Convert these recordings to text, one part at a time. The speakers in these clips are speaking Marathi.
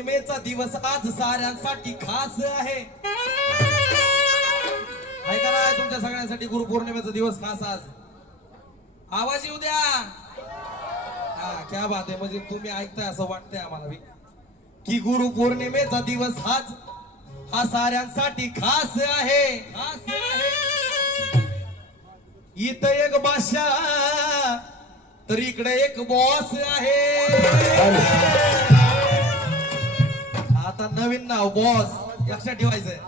पौर्णिमेचा दिवस आज साऱ्यांसाठी खास आहे. आहे का तुमच्या सगळ्यांसाठी गुरु पौर्णिमेचा दिवस खास आज? आवाज येऊ द्या. हा क्या बात आहे. म्हणजे तुम्ही ऐकताय असं वाटतंय आम्हाला बी. की गुरु पौर्णिमेचा दिवस हाच हा साऱ्यांसाठी खास आहे. खास आहे. इथं एक भाषा तर इकडे एक बॉस आहे. आता नवीन नाव बॉस लक्षात ठेवायचंय.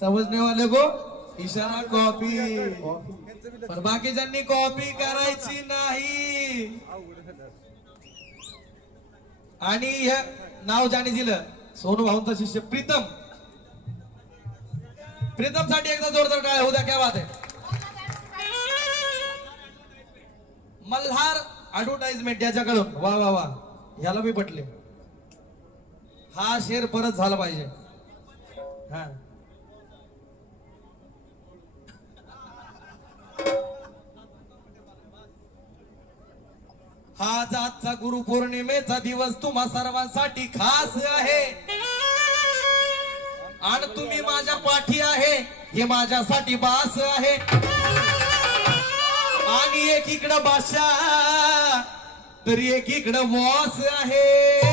समजणे वाले गो? इशारा कॉपी पण बाकीच्यांनी कॉपी करायची नाही. आणि हे नाव ज्याने दिलं सोनू भाऊंचा शिष्य प्रीतम. प्रीतमसाठी एकदा जोरदार काय होऊ द्या क्या बात आहे? मल्हार ऍडव्हर्टाइजमेंट याच्याकडून. वा वा वा. ह्याला मी पटले. हा शेर परत झाला पाहिजे. हा. हा आजचा गुरु पौर्णिमेचा दिवस तुम्हा सर्वांसाठी खास आहे. आणि तुम्ही माझ्या पाठी आहे हे माझ्यासाठी बास आहे. आणि एकीकडं भाषा तर एकीकडं वॉस आहे.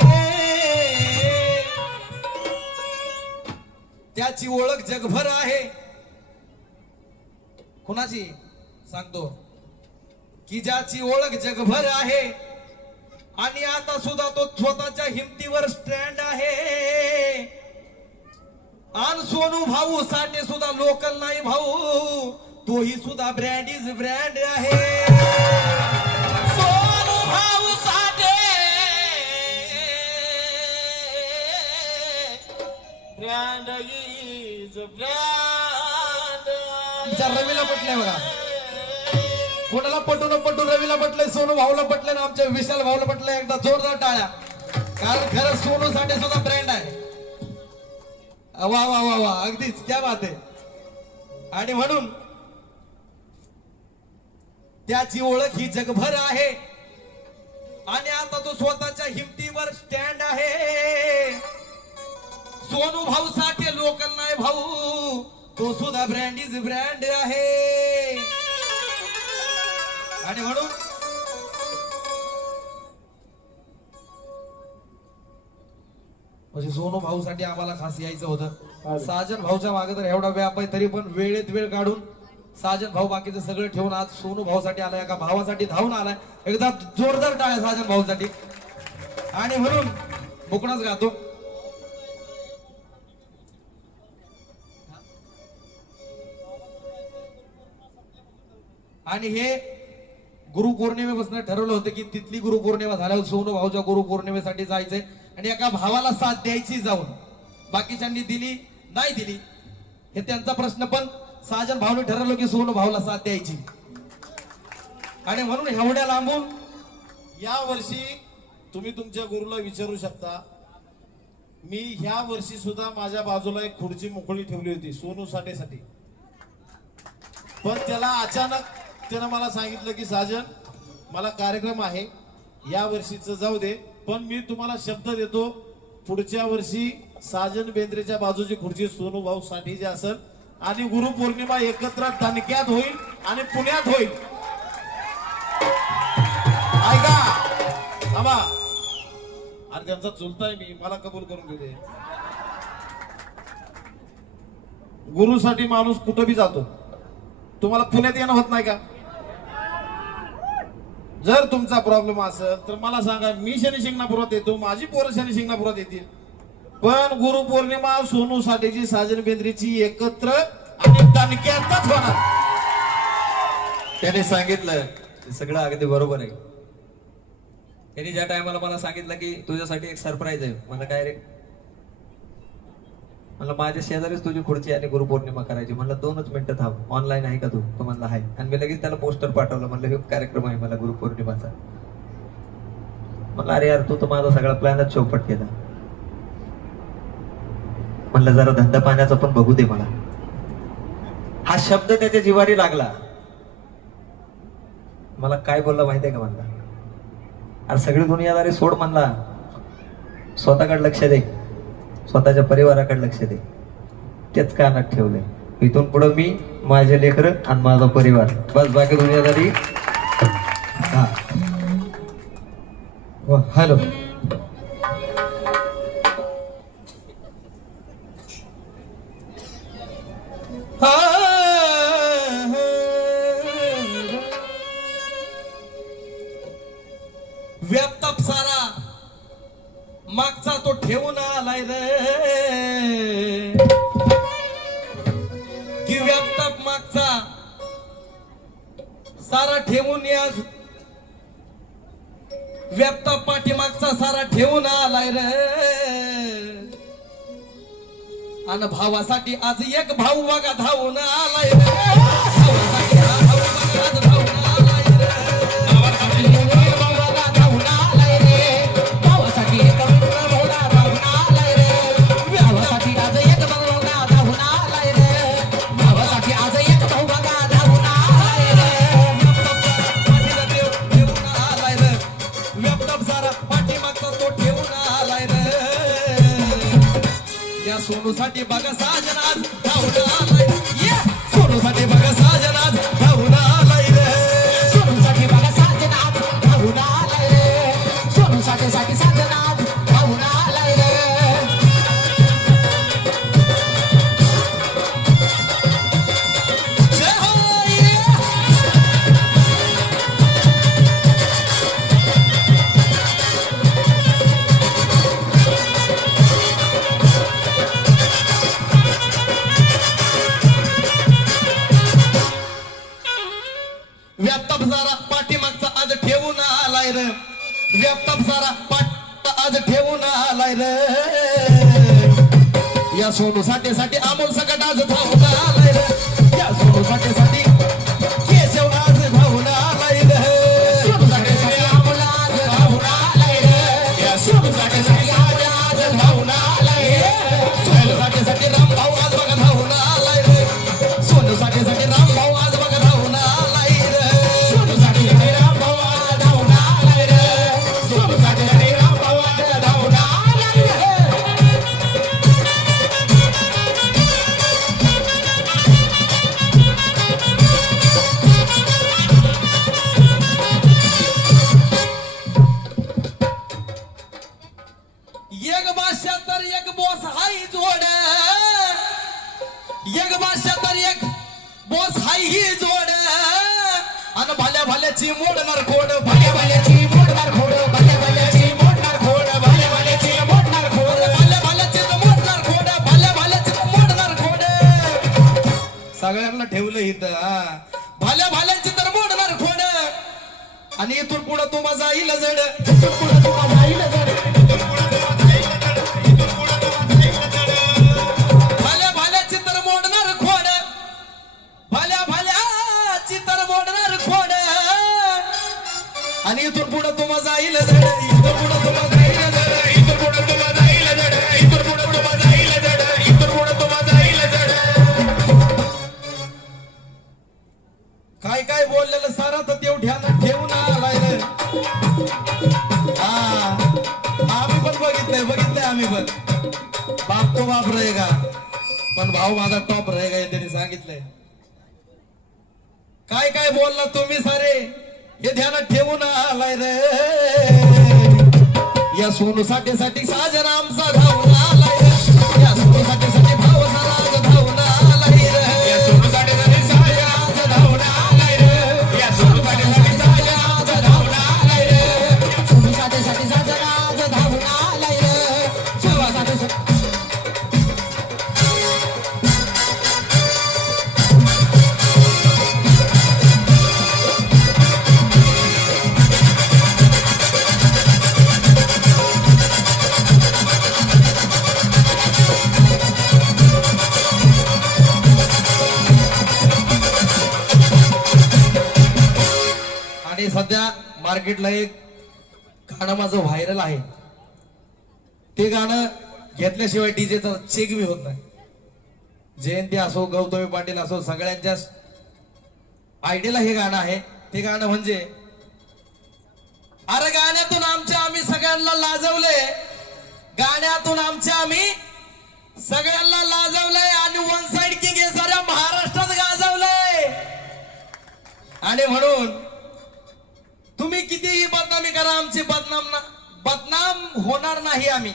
त्याची ओळख जगभर आहे. कुणाची? सांगतो. की ज्याची ओळख जगभर आहे आणि आता सुद्धा तो स्वतःच्या हिमतीवर स्टँड आहे. आणि सोनू भाऊ साठे सुद्धा लोकल नाही भाऊ. तोही सुद्धा ब्रँड इज ब्रँड आहे. ब्रँड रवीला पटलंय बघा. कोणाला पटून पटून रवीला पटलंय सोनू भाऊला पटलंय ना आमच्या विशाल भाऊला पटलंय एकदा जोरदार टाळ्या. कारण खरं सोनू साठी सुद्धा ब्रँड आहे. वा वा वा वा अगदीच क्या बात आहे. आणि म्हणून त्याची ओळख ही जगभर आहे. आणि आता तो स्वतःच्या हिमतीवर स्टँड आहे. सोनू भाऊ साठी लोकल नाही भाऊ? तो सुद्धा ब्रँड इज ब्रँड आहे. आणि म्हणून म्हणजे सोनू भाऊ साठी आम्हाला खास यायचं होतं. साजन भाऊच्या मागे तर एवढा व्याप आहे तरी पण वेळेत वेळ काढून साजन भाऊ बाकीचं सगळं ठेवून आज सोनू भाऊसाठी आलाय एका भावासाठी धावून आलाय. एकदा जोरदार टाळ्या साजन भाऊसाठी. आणि म्हणून मुकणाच गातो. आणि हे गुरुपौर्णिमेपासून ठरवलं होतं की तिथली गुरुपौर्णिमा झाल्यावर सोनू भाऊच्या गुरुपौर्णिमेसाठी जायचंय आणि एका भावाला साथ द्यायची जाऊन. बाकीच्यांनी दिली नाही दिली हे त्यांचा प्रश्न. पण साजन भाऊने ठरवलं की सोनू भाऊला साथ द्यायची. आणि म्हणून एवढ्या लांबून या वर्षी तुम्ही तुमच्या गुरुला विचारू शकता. मी ह्या वर्षी सुद्धा माझ्या बाजूला एक खुर्ची मोकळी ठेवली होती सोनू साठेसाठी. पण त्याला अचानक त्यानं मला सांगितलं की साजन मला कार्यक्रम आहे. या वर्षीच जाऊ दे पण मी तुम्हाला शब्द देतो. पुढच्या वर्षी साजन बेंद्रेच्या बाजूची खुर्ची सोनू भाऊ साठीची असेल आणि गुरुपौर्णिमा एकत्र दणक्यात होईल आणि पुण्यात होईल. ऐका थांबा. आणि त्यांचा चुलताय मी. मला कबूल करून घेते गुरुसाठी माणूस कुठं बी जातो. तुम्हाला पुण्यात येणं होत नाही का? जर तुमचा प्रॉब्लेम असेल तर मला सांगा मी शनी शिंगणापुरात येतो माझी पोरं शनी शिंगणापुरात येतील. पण गुरुपौर्णिमा सोनू साठेची साजन बेंद्रीची एकत्र आणि दणक्यातच होणार. त्याने सांगितलं ते सगळं अगदी बरोबर आहे. त्यांनी ज्या टायमाला मला सांगितलं की तुझ्यासाठी एक सरप्राईज आहे. मला काय रे? म्हणलं माझ्या शेजारीच तुझी खुर्ची आणि गुरुपौर्णिमा करायची. म्हणलं दोनच मिनिटं थांब. ऑनलाईन आहे का तू? तो म्हणला आहे. आणि मी लगेच त्याला पोस्टर पाठवलं. म्हणलं हे कार्यक्रम आहे मला गुरुपौर्णिमाचा. म्हणलं अरे यार तू तर माझा सगळा प्लॅनच चौपट केला. म्हणलं जरा धंदा पाण्याचा पण बघू दे मला. हा शब्द त्याच्या जिवारी लागला. मला काय बोलला माहिती आहे का म्हणला? अरे सगळी दुनियादारी सोड म्हणला. स्वतःकडे लक्ष दे. स्वतःच्या परिवाराकडे लक्ष दे. तेच कानात ठेवलंय. इथून पुढे मी माझे लेकर आणि माझा परिवार. बस बाकी दुनियादारी. हा. हॅलो. घेऊन आलाय आणि भावासाठी आज एक भाऊ बघा धावून आलाय रे. या सोनूसाठी बघा साजनाज धावला सोनूसाठी बघा. आलाय र. सारा पाट आज ठेवून आलाय र. या सोनू साठी साठी अमोल सकट आज धावून आलाय र. या सोनू साठी साठी इथं भाल्या भाल्यांची तर मोडणार खोड. आणि इथून पुढं तू माझा आईल जड पुढं भाल्या खोड. भाल्या खोड. आणि इथून पुढं तुम्हाला माझा आईल भाव माझा टॉप रहेगा हे त्यांनी सांगितलंय? काय काय बोलला तुम्ही सारे? हे ध्यानात ठेवून आलाय रे. या सोनू साठी साजन आमचा धाव आणि सध्या मार्केटला एक गाणं माझं व्हायरल आहे. ते गाणं घेतल्याशिवाय डीजेचा चेक बी होत नाही. जयंती असो गौतमी पाटील असो सगळ्यांच्या आयडियाला हे गाणं आहे. ते गाणं म्हणजे अरे गाण्यातून आमच्या आम्ही सगळ्यांना लाजवले गाण्यातून आमच्या आम्ही सगळ्यांना लाजवलंय आणि वन साइड किंग हे सारे महाराष्ट्रात गाजवलंय. आणि म्हणून तुम्ही कितीही बदनामी करा आमची बदनाम ना बदनाम होणार नाही आम्ही.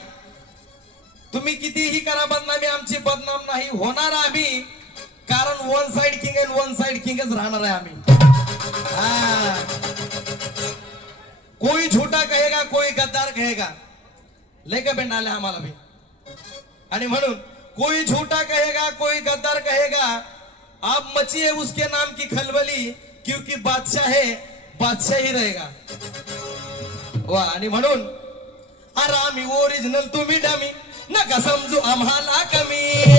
तुम्ही कितीही करा बदनामी आमची बदनाम नाही होणार आम्ही. कारण one side king and one side किंगच राहणार आहे आम्ही. हा. कोई झुटा कहेगा कोई गद्दार कहेगा. लेकर बेंड आले आम्हाला भी आणि म्हणून कोई झूठा कहेगा कोई गद्दार कहेगा आप मचिए उसके नाम की खलबली क्योंकि बादशाह है बादशाही रहेगा। वा आणि म्हणून अरे आम्ही ओरिजिनल तुम्ही डमी नका समजू आम्हाला कमी.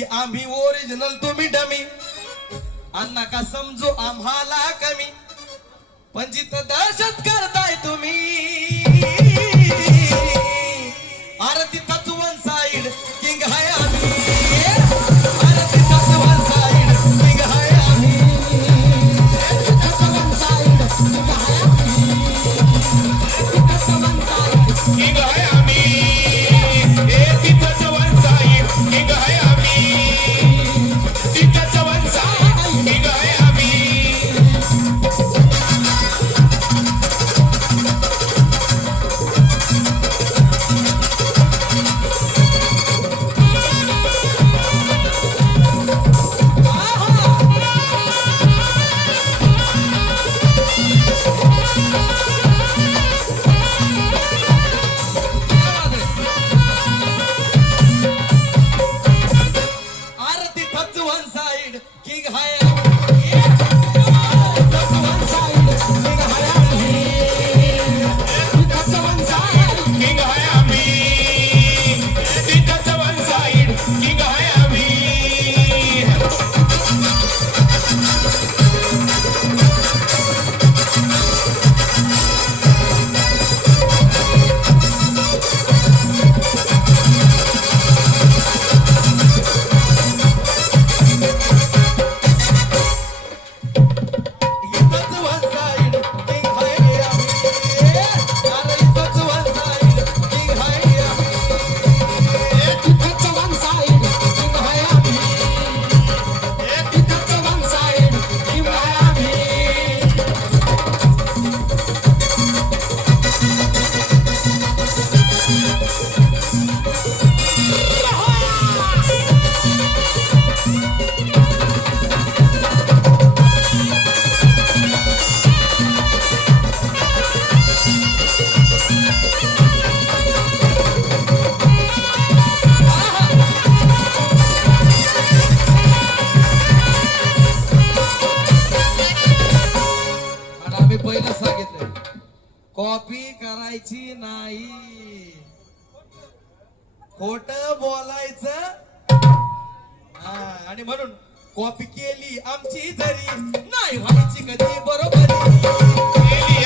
की आम्ही ओरिजिनल तुम्ही डमी. आणि नका समजू आम्हाला कमी? पण जिथं दहशत करताय तुम्ही अरे तिथंच वन साइड किंग हाय आम्ही. अरे तिथंच खोट बोलायचं? हा, आणि म्हणून कॉपी केली आमची जरी. नाही व्हायची कधी बरोबर.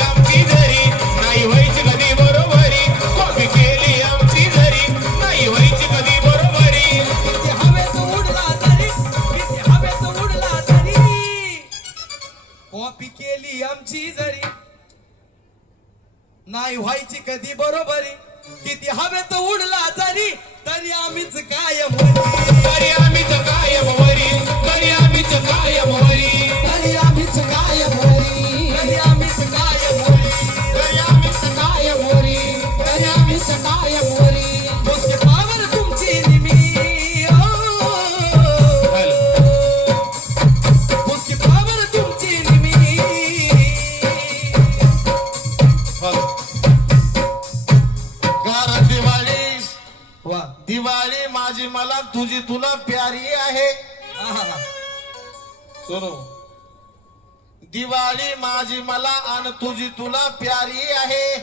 दिवाळी माझी मला आणि तुझी तुला प्यारी आहे.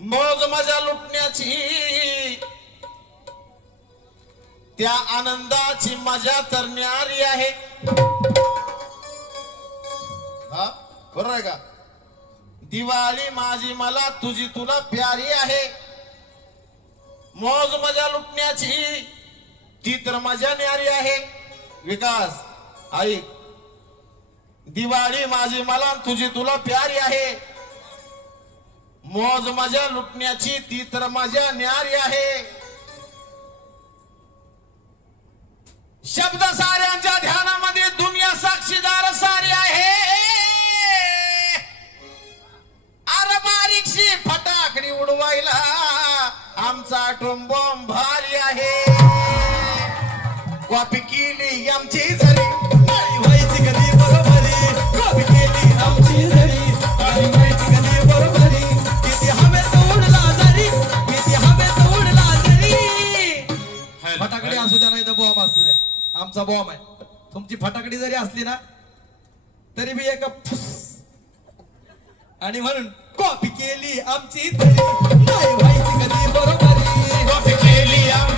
मौज मजा लुटण्याची त्या आनंदाची मजा तर न्यारी आहे. हा बरोबर आहे का? दिवाळी माझी मला तुझी तुला प्यारी आहे. मौज मजा लुटण्याची ती तर मजा न्यारी आहे. विकास. ऐक दिवाळी माझी मला तुझी तुला प्यारी आहे. मौज मजा लुटण्याची ती तर माझ्या न्यारी आहे. शब्द साऱ्यांच्या ध्यानामध्ये दुनिया साक्षीदार सारी आहे. अरे बारीकशी फटाकडी उडवायला आमचा आटोम भारी आहे. कॉपी केली आमची बॉम्ब आहे. तुमची फटाकडी जरी असली ना तरी बी एका फुस. आणि म्हणून कॉपी केली आमची तरी. नाही व्हायची कधी केली आमची